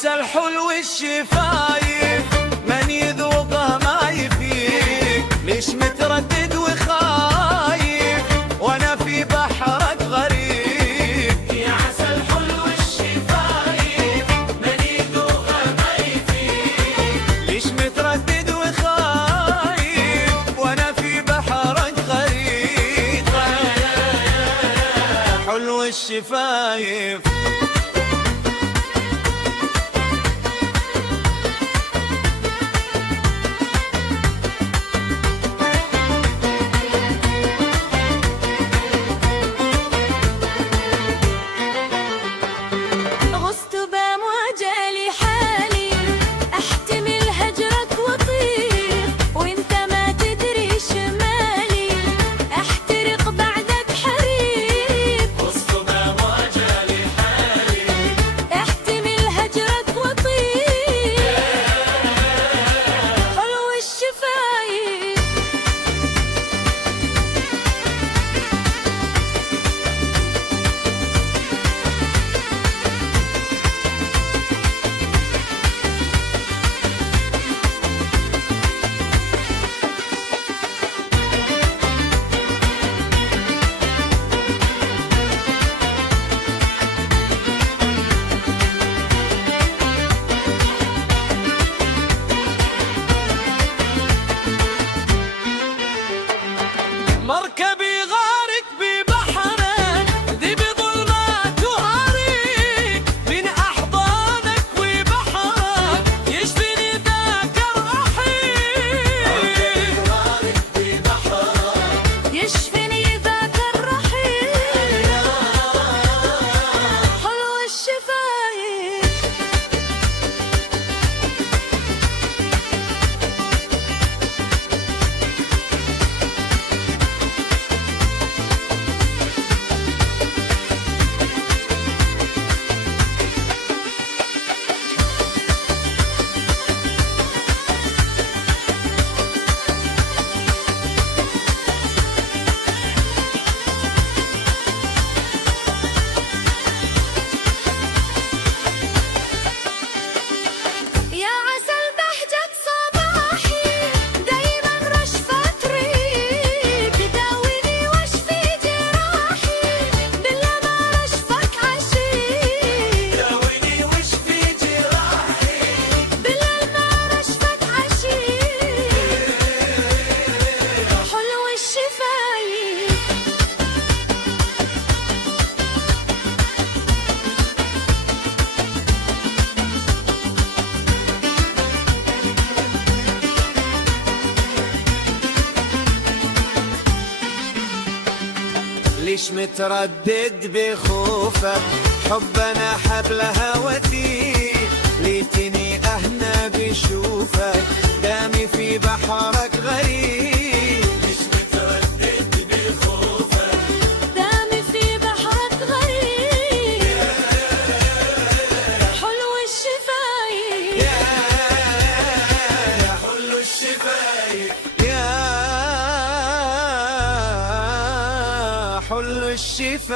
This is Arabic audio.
عسل حلو الشفايف من يذوقه ما يفيق، ليش متردد وخايف وانا في بحرك غريب؟ يا عسل حلو الشفايف من يذوقه ما يفيق، ليش متردد وخايف وانا في بحرك غريب؟ حلو الشفايف مركبي غارق ببحرك ذي بظلمات وهاريك، من أحضانك وبحرك يشفيني ذاك الرحيل. مركبي غارق ببحرك يشفيني ذاك الرحيل. حلو الشفايف ليش متردد بخوفك؟ حبنا حبلها وثيق، ليتني أهنى بشوفك دامي في بحرك غريب. ليش متردد بخوفك؟ دامي في بحرك غريب. حلو الشفايف يا حلو الشفايف يا حلو الشفايف.